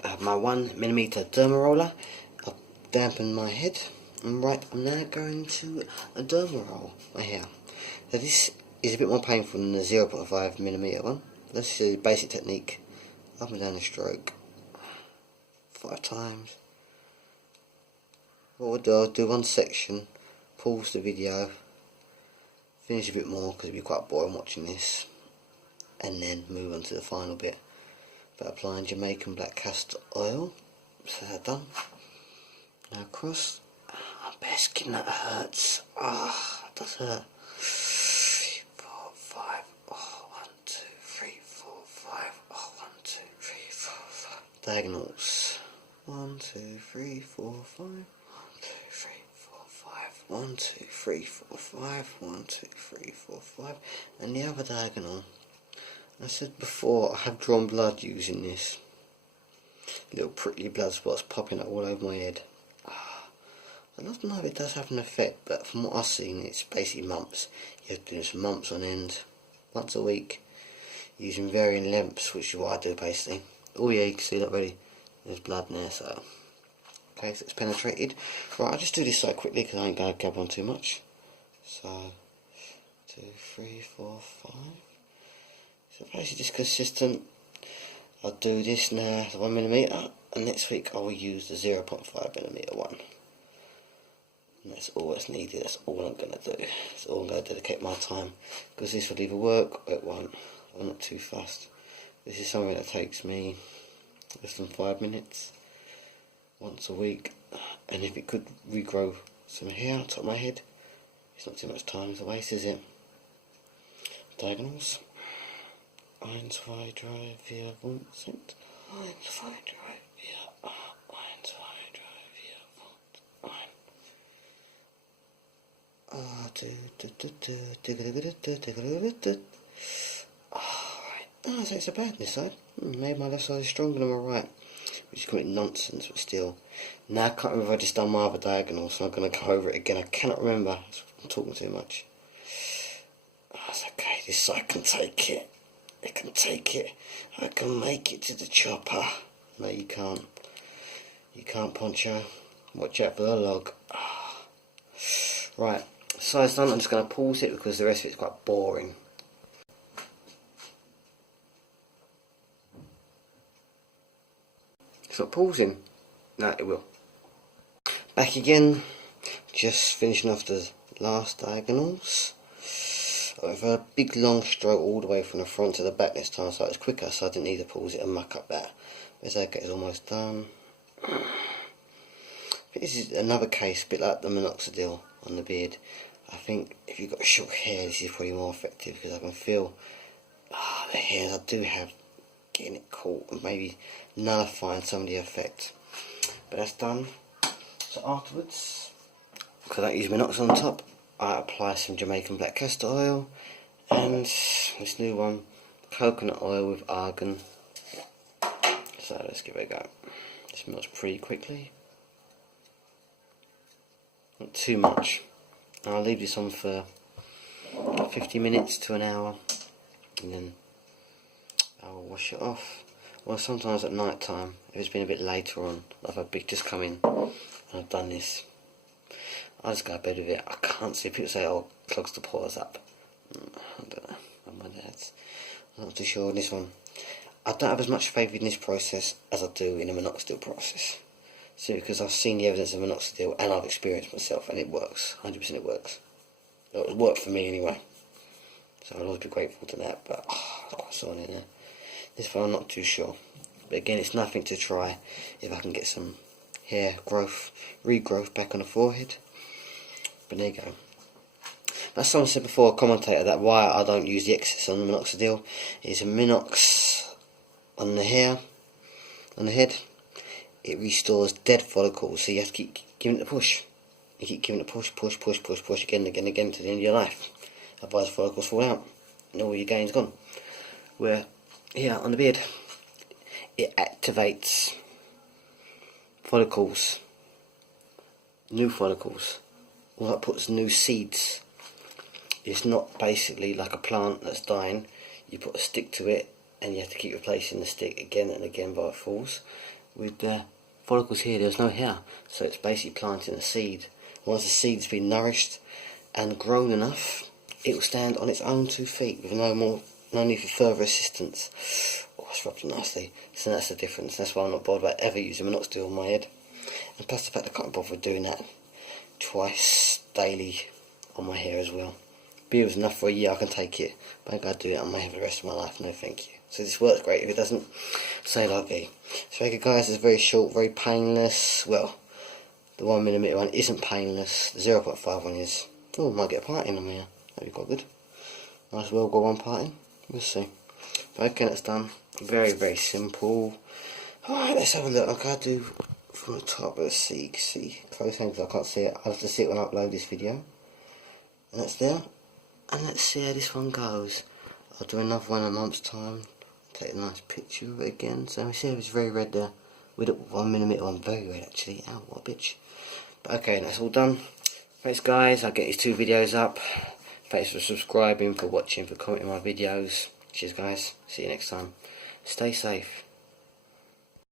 Right, I have my 1mm derma roller. I've dampened my head. And right, I'm now going to a derma roll my hair. So this is a bit more painful than the 0.5mm one. Let's see the basic technique. Up and down the stroke 5 times. What we'll do, I'll do one section, pause the video, finish a bit more because it'll be quite boring watching this, and then move on to the final bit by applying Jamaican black castor oil. So that's done. Now across. My bare skin, that hurts. Ah, it does hurt. 3, 4, 5. Oh, 1, 2, 3, 4, 5. Oh, 1, 2, 3, 4, 5. Diagonals. 1, 2, 3, 4, 5. 1, 2, 3, 4, 5. 1, 2, 3, 4, 5. 1, 2, 3, 4, 5. And the other diagonal. I said before, I have drawn blood using this. Little prickly blood spots popping up all over my head. I don't know if it does have an effect, but from what I've seen, it's basically mumps. You have to do some mumps on end once a week using varying lengths, which is what I do basically. Oh yeah, you can see that already. There's blood in there, so okay, so it's penetrated. Right, I'll just do this side quickly because I ain't going to grab on too much. So 2, 3, 4, 5. So basically just consistent. I'll do this now, the 1mm, and next week I will use the 0.5mm one. And that's all that's needed, that's all I'm going to do. That's all I'm going to dedicate my time. Because this will either work or it won't. I'm not too fast. This is something that takes me less than 5 minutes. Once a week. And if it could regrow some hair on top of my head, it's not too much time to waste, is it? Diagonals. 1, 2, 3, 4, 5. 1, 2, 3, 4, 1, 2, 3, 4, 1, 2, 3, 4, 1. Alright, oh, so it's a bad this side. Maybe my left side is stronger than my right, which is complete nonsense, but still. Now I can't remember if I just done my other diagonal, so I'm going to go over it again. I cannot remember, I'm talking too much. Oh, it's okay, this side can take it. It can take it. I can make it to the chopper. No, you can't. You can't, Poncho. Watch out for the log. Oh. Right. Side's done. I'm just going to pause it because the rest of it's quite boring. It's not pausing. No, it will. Back again. Just finishing off the last diagonals. I've a big long stroke all the way from the front to the back this time, so it's quicker, so I didn't need to pause it and muck up that. It's okay, it's almost done. This is another case, a bit like the minoxidil on the beard. I think if you've got short hair, this is probably more effective because I can feel the hairs I do have getting it caught and maybe nullifying some of the effect. But that's done. So afterwards, because I use minoxidil on top, I apply some Jamaican black castor oil and this new one, coconut oil with argan. So let's give it a go. This melts pretty quickly. Not too much. I'll leave this on for 50 minutes to an hour and then I'll wash it off. Well, sometimes at night time, if it's been a bit later on, I've had big just come in and I've done this. I just go to bed with it. I can't see. People say, oh, clogs the pores up. I don't know. I'm not too sure on this one. I don't have as much faith in this process as I do in the minoxidil process. So because I've seen the evidence of minoxidil and I've experienced myself and it works. 100% it works. It worked for me anyway. So I'll always be grateful to that. But it's quite sore in there. This one I'm not too sure. But again, it's nothing to try if I can get some hair growth, regrowth back on the forehead. But there you go. As someone said before, a commentator, that why I don't use the excess on the minoxidil is a minox on the hair, on the head. It restores dead follicles, so you have to keep giving it a push. You keep giving it a push, again and again and again to the end of your life. Otherwise the follicles fall out and all your gain's gone. Where here on the beard, it activates follicles, new follicles. All that puts new seeds. It's not basically like a plant that's dying. You put a stick to it and you have to keep replacing the stick again and again by it falls. with the follicles here, there's no hair, so it's basically planting a seed. Once the seed's been nourished and grown enough, it will stand on its own 2 feet with no need for further assistance. Oh, it's rubbed nasty. So that's the difference. That's why I'm not bothered about ever using minoxidil on my head. And plus the fact I can't bother doing that twice daily on my hair as well. Beer was enough for a year, I can take it, but I gotta do it on my hair for the rest of my life. No thank you. So this works great. If it doesn't, say like me. So okay guys, it's very short, very painless. Well, the 1mm one isn't painless. The 0.5 one is. Oh, I might get a parting on here. That'd be quite good. Might as well go on parting. We'll see. But okay, that's done. Very, very simple. Alright, let's have a look. I gotta do from the top. Let's see close hand because I can't see it. I'll have to see it when I upload this video. And that's there. And let's see how this one goes. I'll do another one in a month's time. Take a nice picture of it again. So we see it was very red there. With a 1mm one, very red actually. Ow, what a bitch. But okay, that's all done. Thanks guys, I'll get these 2 videos up. Thanks for subscribing, for watching, for commenting my videos. Cheers guys, see you next time. Stay safe.